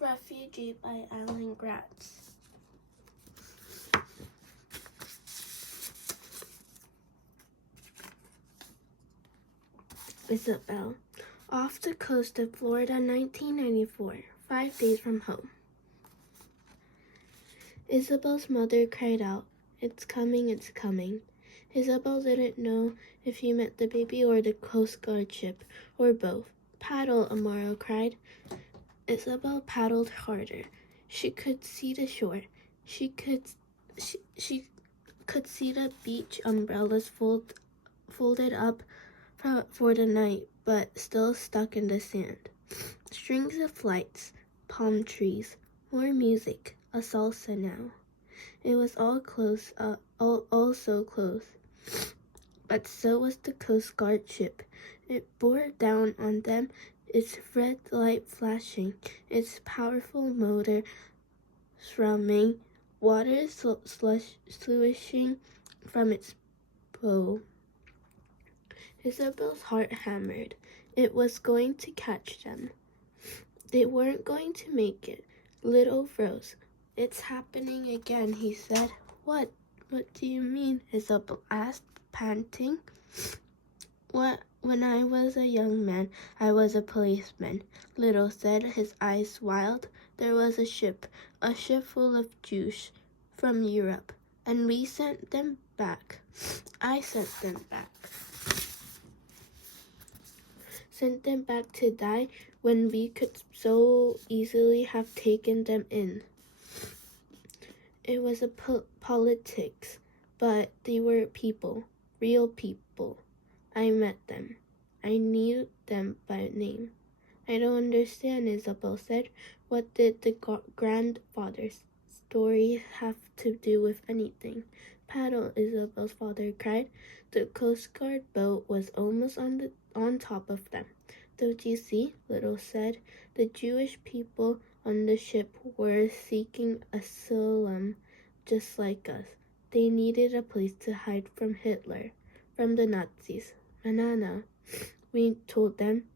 Refugee by Gratz. Isabel. Off the coast of Florida, 1994, 5 days from home. Isabel's mother cried out, "It's coming, it's coming." Isabel didn't know if he meant the baby or the Coast Guard ship, or both. "Paddle," Amaro cried. Isabel paddled harder. She could see the shore. She could see the beach umbrellas folded up for the night, but still stuck in the sand. Strings of lights, palm trees, more music, a salsa now. It was all close, all so close. But so was the Coast Guard ship. It bore down on them, its red light flashing, its powerful motor thrumming, water slushing from its bow. Isabel's heart hammered. It was going to catch them. They weren't going to make it. Little froze. "It's happening again," he said. What do you mean?" Isabel asked, panting. When I was a young man, I was a policeman," Little said, his eyes wild. "There was a ship full of Jews from Europe, and we sent them back. I sent them back. Sent them back to die when we could so easily have taken them in. It was a politics, but they were people, real people. I met them. I knew them by name." "I don't understand," Isabel said. "What did the grandfather's story have to do with anything?" "Paddle," Isabel's father cried. The Coast Guard boat was almost on top of them. "Don't you see?" Little said. "The Jewish people on the ship were seeking asylum just like us. They needed a place to hide from Hitler, from the Nazis. Manana. We told them,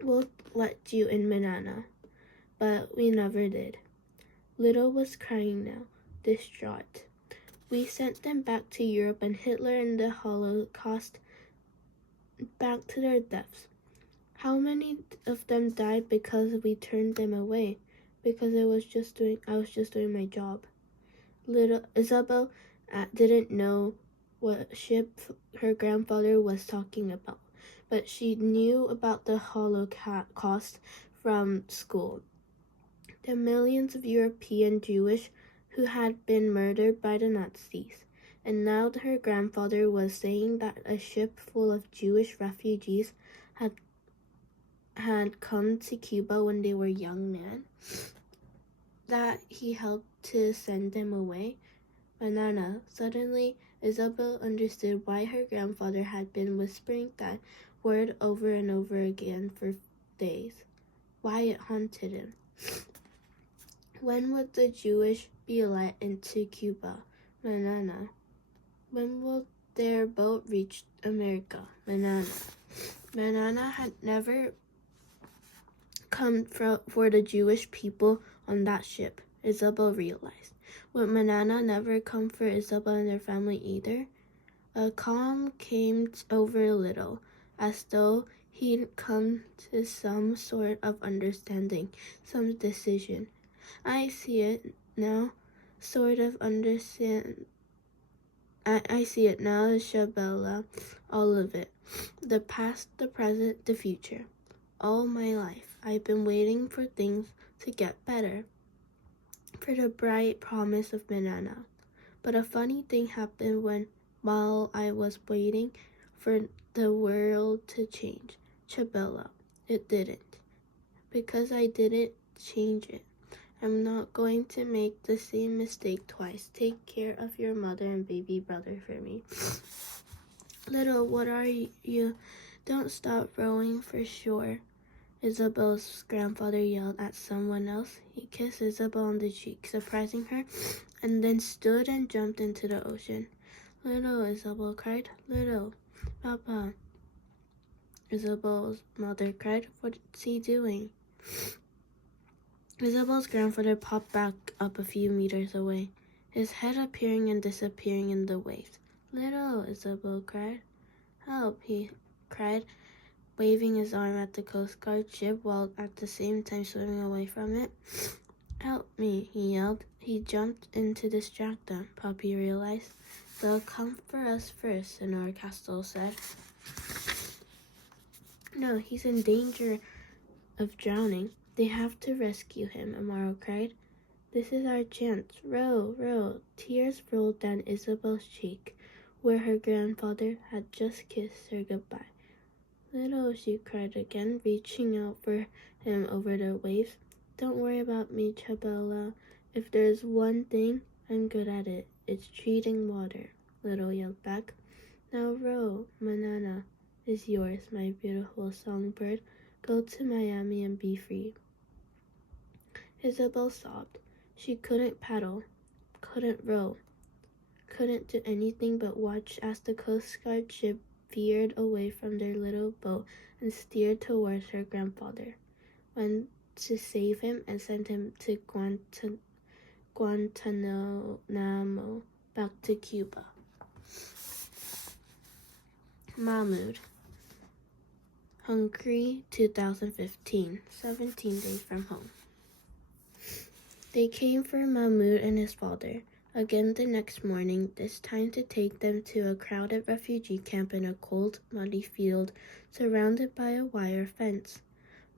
'We'll let you in Manana.' But we never did." Little was crying now, distraught. "We sent them back to Europe and Hitler and the Holocaust, back to their deaths. How many of them died because we turned them away? Because I was just doing my job." Little Isabel didn't know what ship her grandfather was talking about, but she knew about the Holocaust from school. The millions of European Jewish who had been murdered by the Nazis. And now her grandfather was saying that a ship full of Jewish refugees had come to Cuba when they were young men, that he helped to send them away. Banana. Suddenly, Isabel understood why her grandfather had been whispering that word over and over again for days, why it haunted him. When would the Jewish be let into Cuba? Banana. When will their boat reach America? Banana. Banana had never come for the Jewish people on that ship, Isabel realized. Would Manana never come for Isabel and their family either? A calm came over Little, as though he'd come to some sort of understanding, some decision. "I see it now, sort of understand. I see it now, Shabella, all of it. The past, the present, the future. All my life, I've been waiting for things to get better, for the bright promise of Manana. But a funny thing happened while I was waiting for the world to change. Chabella, it didn't. Because I didn't change it. I'm not going to make the same mistake twice. Take care of your mother and baby brother for me." "Little, what are you? Don't stop rowing for sure," Isabel's grandfather yelled at someone else. He kissed Isabel on the cheek, surprising her, and then stood and jumped into the ocean. "Little," Isabel cried. "Little, Papa." Isabel's mother cried. "What's he doing?" Isabel's grandfather popped back up a few meters away, his head appearing and disappearing in the waves. "Little," Isabel cried. "Help," he cried, waving his arm at the Coast Guard ship while at the same time swimming away from it. "Help me," he yelled. He jumped in to distract them. Poppy realized. "They'll come for us first," Sonora Castile said. "No, he's in danger of drowning. They have to rescue him," Amaro cried. "This is our chance. Row, row." Tears rolled down Isabel's cheek, where her grandfather had just kissed her goodbye. "Little," she cried again, reaching out for him over the waves. "Don't worry about me, Chabela. If there's one thing, I'm good at it. It's treating water," Little yelled back. "Now row. Manana is yours, my beautiful songbird. Go to Miami and be free." Isabel sobbed. She couldn't paddle, couldn't row, couldn't do anything but watch as the Coast Guard ship veered away from their little boat and steered towards her grandfather, went to save him and send him to Guantanamo, back to Cuba. Mahmoud. Hungary, 2015, 17 days from home. They came for Mahmoud and his father, again the next morning, this time to take them to a crowded refugee camp in a cold, muddy field surrounded by a wire fence.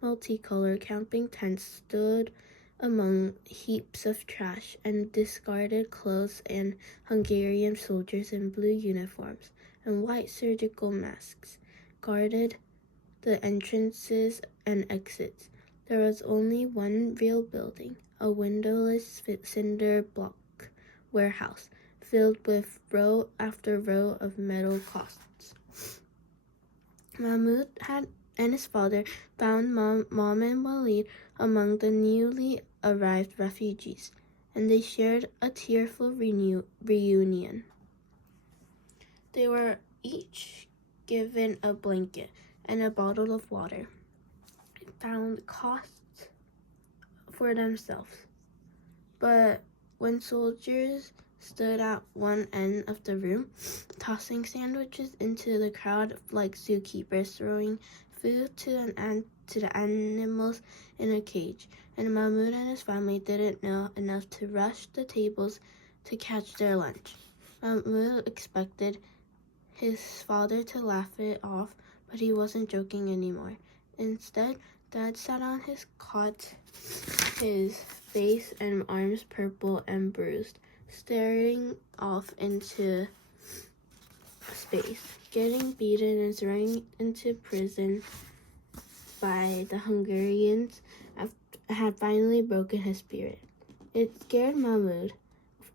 Multicolored camping tents stood among heaps of trash and discarded clothes, and Hungarian soldiers in blue uniforms and white surgical masks guarded the entrances and exits. There was only one real building, a windowless cinder block warehouse filled with row after row of metal costs. Mahmoud and his father found Mom and Walid among the newly arrived refugees, and they shared a tearful reunion. They were each given a blanket and a bottle of water, and found costs for themselves. But when soldiers stood at one end of the room, tossing sandwiches into the crowd like zookeepers throwing food to the animals in a cage, and Mahmoud and his family didn't know enough to rush the tables to catch their lunch. Mahmoud expected his father to laugh it off, but he wasn't joking anymore. Instead, Dad sat on his cot, his face and arms purple and bruised, staring off into space, getting beaten and thrown into prison by the Hungarians had finally broken his spirit. It scared Mahmoud,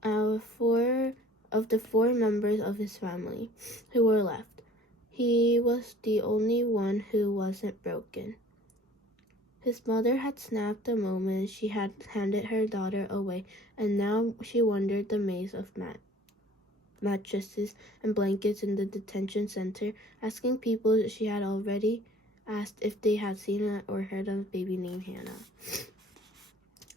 of the four members of his family who were left. He was the only one who wasn't broken. His mother had snapped the moment she had handed her daughter away, and now she wandered the maze of mattresses and blankets in the detention center, asking people she had already asked if they had seen or heard of a baby named Hannah.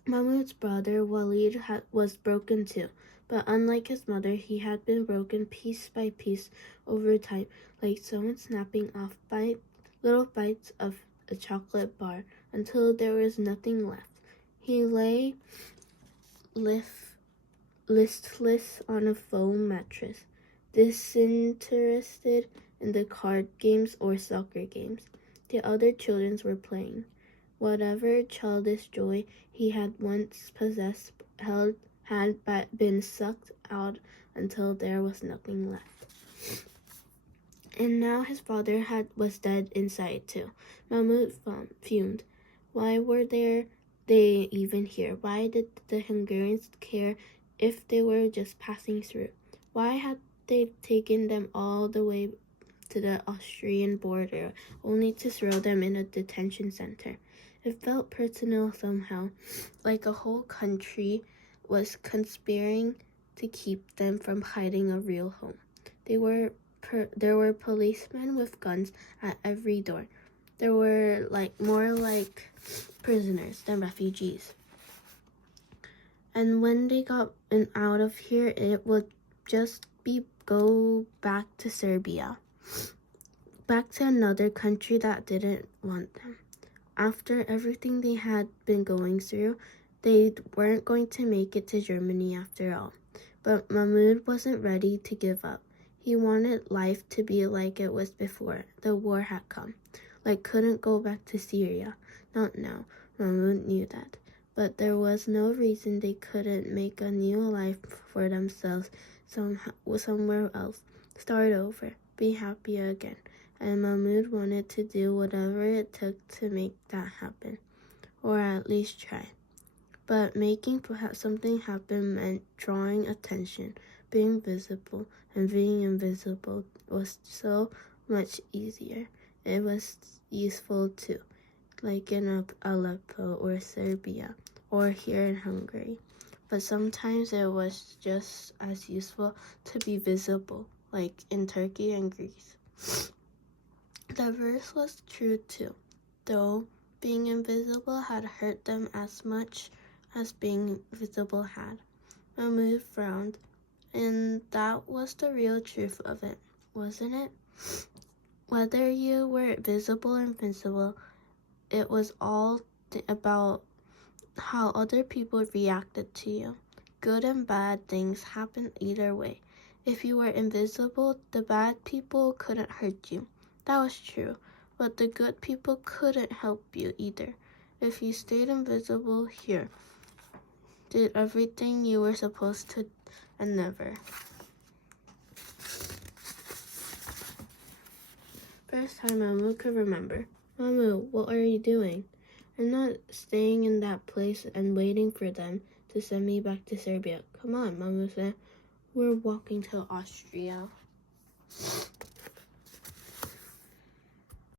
Mahmoud's brother Walid was broken too, but unlike his mother, he had been broken piece by piece over time, like someone snapping off little bites of a chocolate bar until there was nothing left. He lay listless on a foam mattress, disinterested in the card games or soccer games the other children were playing. Whatever childish joy he had once possessed had been sucked out until there was nothing left. And now his father was dead inside too. Mahmoud fumed. Why were they even here? Why did the Hungarians care if they were just passing through? Why had they taken them all the way to the Austrian border, only to throw them in a detention center? It felt personal somehow, like a whole country was conspiring to keep them from hiding a real home. There were policemen with guns at every door. There were more like prisoners than refugees. And when they got out of here, it would just be go back to Serbia, back to another country that didn't want them. After everything they had been going through, they weren't going to make it to Germany after all. But Mahmoud wasn't ready to give up. He wanted life to be like it was before the war had come. Like couldn't go back to Syria. Not now. Mahmoud knew that. But there was no reason they couldn't make a new life for themselves somewhere else. Start over. Be happy again. And Mahmoud wanted to do whatever it took to make that happen. Or at least try. But making something happen meant drawing attention, being visible, and being invisible was so much easier. It was useful too, like in Aleppo or Serbia or here in Hungary. But sometimes it was just as useful to be visible, like in Turkey and Greece. The verse was true too, though being invisible had hurt them as much as being visible had. Mahmoud frowned, and that was the real truth of it, wasn't it? Whether you were visible or invisible, it was all about how other people reacted to you. Good and bad things happened either way. If you were invisible, the bad people couldn't hurt you. That was true, but the good people couldn't help you either. If you stayed invisible, here, did everything you were supposed to and never. First time Mamu could remember. Mamu, what are you doing? I'm not staying in that place and waiting for them to send me back to Serbia. Come on, Mamu said. We're walking to Austria.